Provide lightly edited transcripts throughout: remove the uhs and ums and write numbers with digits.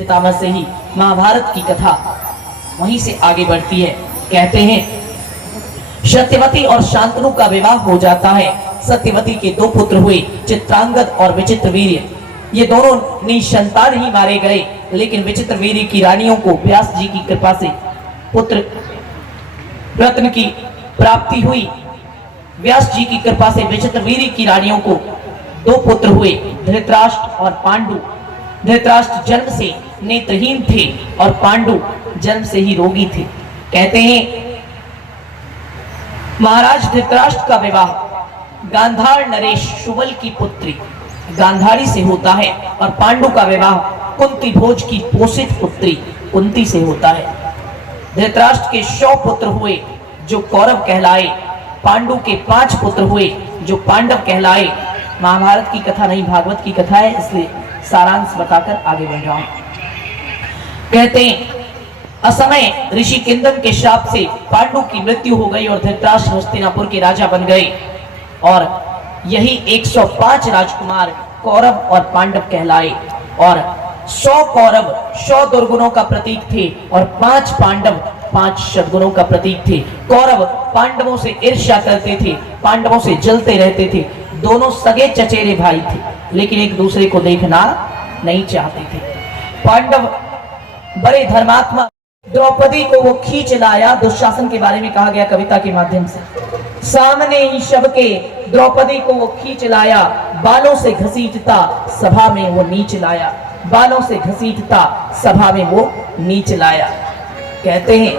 पितामह से ही महाभारत की कथा वहीं से आगे बढ़ती है। कहते हैं सत्यवती और शांतनु का विवाह हो जाता है। सत्यवती के दो पुत्र हुए, चित्रांगद और विचित्रवीर्य। ये दोनों निसंतान ही मारे गए, लेकिन विचित्रवीर्य की रानियों को व्यास जी की कृपा से पुत्र रत्न की प्राप्ति हुई। व्यास जी की कृपा से विचित्रवीर्य की रानियों को दो पुत्र हुए, धृतराष्ट्र और पांडु। धृतराष्ट्र जन्म से नेत्रहीन थे और पांडु जन्म से ही रोगी थे। कहते हैं महाराज धृतराष्ट्र का विवाह गांधार नरेश सुबल की पुत्री गांधारी से होता है और पांडु का विवाह कुंती भोज की पोषित पुत्री कुंती से होता है। धृतराष्ट्र के 100 पुत्र हुए जो कौरव कहलाए। पांडु के 5 पुत्र हुए जो पांडव कहलाए। महाभारत की कथा नहीं, भागवत की कथा है, इसलिए सारांश बताकर आगे बढ़ रहा हूं। कहते हैं असमय ऋषि किंदम के शाप से पांडु की मृत्यु हो गई और धृतराष्ट्र हस्तिनापुर के राजा बन गए और यही 105 राजकुमार कौरव और पांडव कहलाए और 100 कौरव 100 दुर्गुणों का प्रतीक थे और 5 पांडव 5 सद्गुणों का प्रतीक थे। कौरव पांडवों से ईर्ष्या करते थे, पांडवों से जलते रहते थे। दोनों सगे चचेरे भाई थे, लेकिन एक दूसरे को देखना नहीं चाहते थे। पांडव बड़े धर्मात्मा। द्रौपदी को वो खींच लाया, दुशासन के बारे में कहा गया कविता के माध्यम से। सामने ही शब के द्रौपदी को वो खींच लाया, बालों से घसीटता सभा में वो नीच लाया। बालों से घसीटता सभा में वो नीच लाया। कहते हैं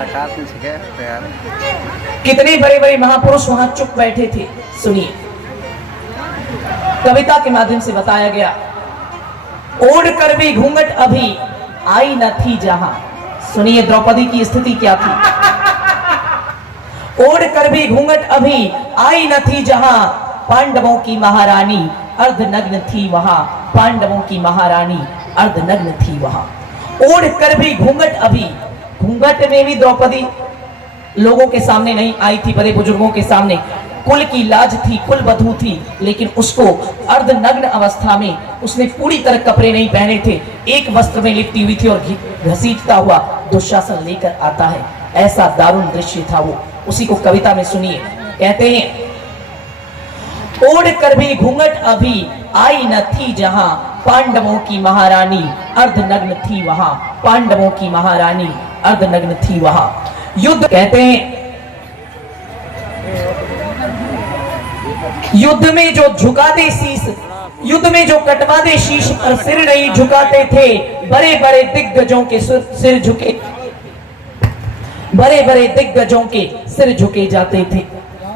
कितने बड़े बड़े महापुरुष वहां चुप बैठे थे। सुनिए, कविता के माध्यम से बताया गया। ओढ़ कर भी घूंघट अभी आई न थी जहां। सुनिए द्रौपदी की स्थिति क्या थी। ओढ़ कर भी घूंघट अभी आई न थी जहां, पांडवों की महारानी अर्धनग्न थी वहां। पांडवों की महारानी अर्धनग्न थी वहां। ओढ़ कर भी घूंघट अभी, घूंघट में भी द्रौपदी लोगों के सामने नहीं आई थी, बड़े बुजुर्गों के सामने। कुल की लाज थी, कुल वधू थी, लेकिन उसको अर्धनग्न अवस्था में उसने पूरी तरह कपड़े नहीं पहने थे, एक वस्त्र में लिपटी हुई थी और घसीटता हुआ दुशासन लेकर आता है। ऐसा दारुण दृश्य था वो, उसी को कविता में सुनिए। कहते हैं ओढ़ कर भी घूंघट अभी आई न थी जहां, पांडवों की महारानी अर्धनग्न थी वहां। पांडवों की महारानी अर्धनग्न थी वहां। युद्ध कहते हैं युद्ध में जो झुका दे शीश, युद्ध में जो कटवा दे शीश पर सिर नहीं झुकाते थे। बड़े बड़े दिग्गजों के सिर झुके, बड़े बड़े दिग्गजों के सिर झुके जाते थे।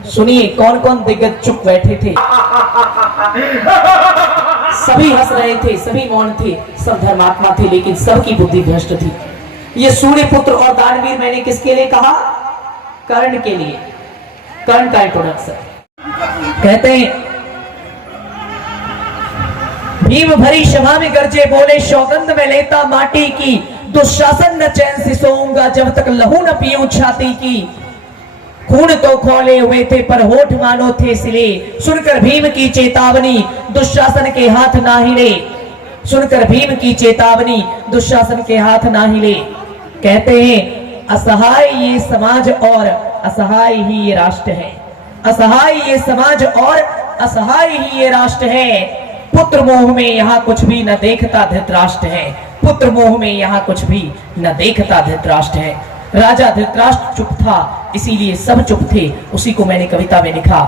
सुनिए कौन कौन दिग्गज चुप बैठे थे। सभी हंस रहे थे, सभी मौन थे, सब धर्मात्मा थे, लेकिन सबकी बुद्धि भ्रष्ट थी। ये सूर्यपुत्र और दानवीर मैंने किसके लिए कहा? कर्ण के लिए। कर्ण का इंट्रोडक्शन। कहते हैं भीम भरी सभा में गरजे बोले, सौगंध में लेता माटी की, दुशासन न चैन से सोऊंगा जब तक लहू न पीऊं छाती की। खून तो खोले हुए थे पर होठ मानो थे सिले, सुनकर भीम की चेतावनी दुशासन के हाथ ना हिले। सुनकर भीम की चेतावनी दुशासन के हाथ ना हिले। कहते हैं असहाय ये समाज और असहाय ही ये राष्ट्र है। असहाय ये समाज और असहाय ही ये राष्ट्र है। पुत्र मोह में यहाँ कुछ भी न देखता धृतराष्ट्र है। पुत्र मोह में यहाँ कुछ भी न देखता धृतराष्ट्र है। राजा धृतराष्ट्र चुप था, इसीलिए सब चुप थे। उसी को मैंने कविता में लिखा।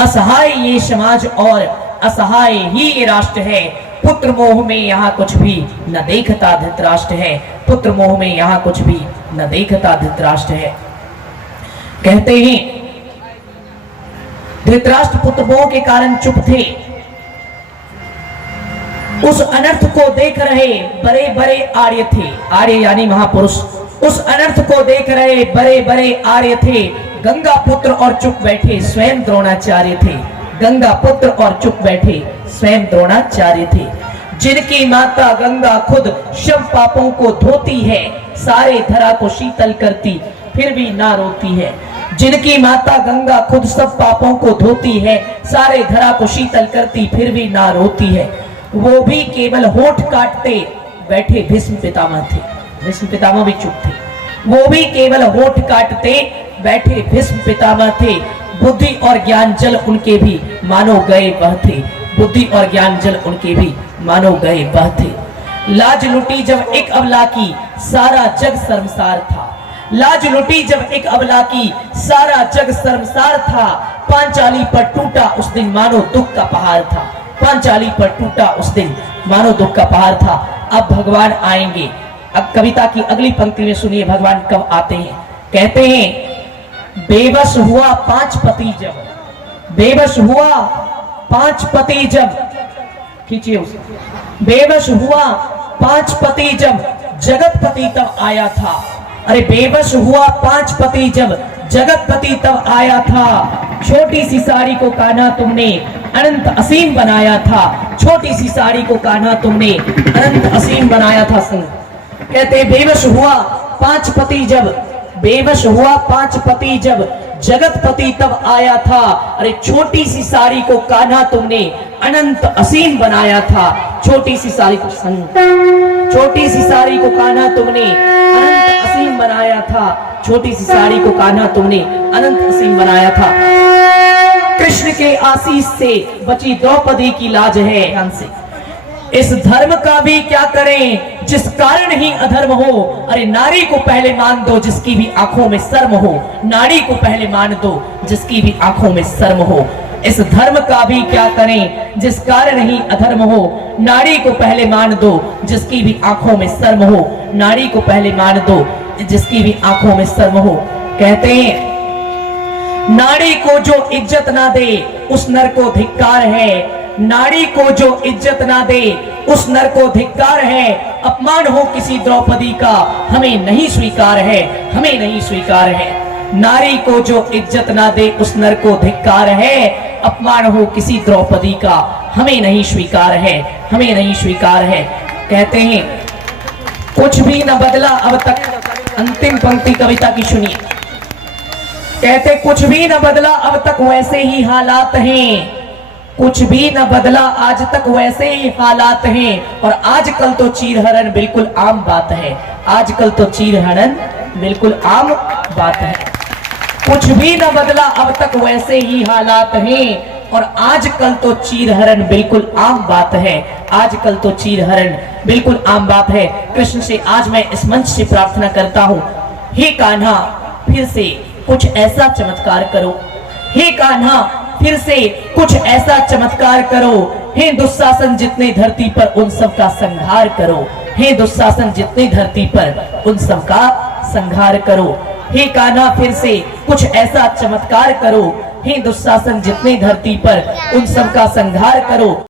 असहाय ये समाज और असहाय ही ये राष्ट्र है। पुत्र मोह में यहाँ कुछ भी न देखता धृतराष्ट्र है। पुत्र मोह में यहाँ कुछ भी न देखता धृतराष्ट्र है। कहते हैं धृतराष्ट्र पुत्र मोह के कारण चुप थे। उस अनर्थ को देख रहे बड़े बड़े आर्य थे। आर्य यानी महापुरुष। उस अनर्थ को देख रहे बड़े बड़े आर्य थे। गंगा पुत्र और चुप बैठे स्वयं द्रोणाचार्य थे। गंगा पुत्र और चुप बैठे स्वयं द्रोणाचार्य थे। जिनकी माता गंगा खुद सब पापों को धोती है, सारे धरा को शीतल करती फिर भी ना रोती है। जिनकी माता गंगा खुद सब पापों को धोती है, सारे धरा को शीतल करती फिर भी ना रोती है। वो भी केवल होठ काटते बैठे भीष्म पितामह थे। भीष्म पितामह भी चुप थे, वो भी केवल होठ काटते बैठे भीष्म पितामह थे। बुद्धि और ज्ञान जल उनके भी मानो गए वह थे। बुद्धि और ज्ञान जल उनके भी मानो गए वह थे। लाज लुटी जब एक अबला की सारा जग शर्मसार था। लाज लुटी जब एक अबला की सारा जग शर्मसार था। पांचाली पर टूटा उस दिन मानो दुख का पहाड़ था। पांचाली पर टूटा उस दिन मानो दुख का पहाड़ था। अब भगवान आएंगे। अब कविता की अगली पंक्ति में सुनिए भगवान कब आते हैं। कहते हैं बेबस हुआ पांच पति जब, बेबस हुआ पांच पति जब, खींचिए उसे। बेबस हुआ पांच पति जब जगतपति तब आया था। अरे बेबस हुआ पांच पति जब जगतपति तब आया था। छोटी सी साड़ी को कान्हा तुमने अनंत असीम बनाया था। छोटी सी साड़ी को कान्हा तुमने अनंत असीम बनाया था। संग कहते बेबस हुआ पांच पति जब, बेबस हुआ पांच पति जब जगतपति तब आया था। अरे छोटी सी साड़ी को कान्हा तुमने अनंत असीम बनाया था। छोटी सी साड़ी को छोटी सी साड़ी को कान्हा तुमने अनंत असीम बनाया था। छोटी सी साड़ी को कान्हा तुमने अनंत असीम बनाया था। कृष्ण के आशीष से बची द्रौपदी की लाज है। हमसे इस धर्म का भी क्या करें जिस कारण ही अधर्म हो। अरे नारी को पहले मान दो जिसकी भी आंखों में शर्म हो। नारी को पहले मान दो जिसकी भी आंखों में शर्म हो। इस धर्म का भी क्या करें जिस कारण ही अधर्म हो। नारी को पहले मान दो जिसकी भी आंखों में शर्म हो। नारी को पहले मान दो जिसकी भी आंखों में शर्म हो। कहते हैं नारी को जो इज्जत ना दे उस नर को धिक्कार है। नारी को जो इज्जत ना दे उस नर को धिक्कार है। अपमान हो किसी द्रौपदी का हमें नहीं स्वीकार है। हमें नहीं स्वीकार है। नारी को जो इज्जत ना दे उस नर को धिक्कार है। अपमान हो किसी द्रौपदी का हमें नहीं स्वीकार है। हमें नहीं स्वीकार है। कहते हैं कुछ भी न बदला अब तक। अंतिम पंक्ति कविता की सुनिए। कहते कुछ भी न बदला अब तक वैसे ही हालात हैं। कुछ भी न बदला आज तक वैसे ही हालात हैं। और आजकल तो चीरहरण बिल्कुल आम बात है। आजकल तो चीरहरण बिल्कुल आम बात है। कुछ भी न बदला अब तक वैसे ही हालात हैं। और आजकल तो चीरहरण बिल्कुल आम बात है। आजकल तो चीरहरण बिल्कुल आम बात है। कृष्ण से आज मैं इस मंच से प्रार्थना करता हूँ, हे कान्हा फिर से कुछ ऐसा चमत्कार करो। हे कान्हा फिर से कुछ ऐसा चमत्कार करो। हे दुशासन जितने धरती पर उन सब का संहार करो। हे दुशासन जितने धरती पर उन सब का संहार करो। हे कान्हा फिर से कुछ ऐसा चमत्कार करो। हे दुशासन जितने धरती पर उन सब का संहार करो।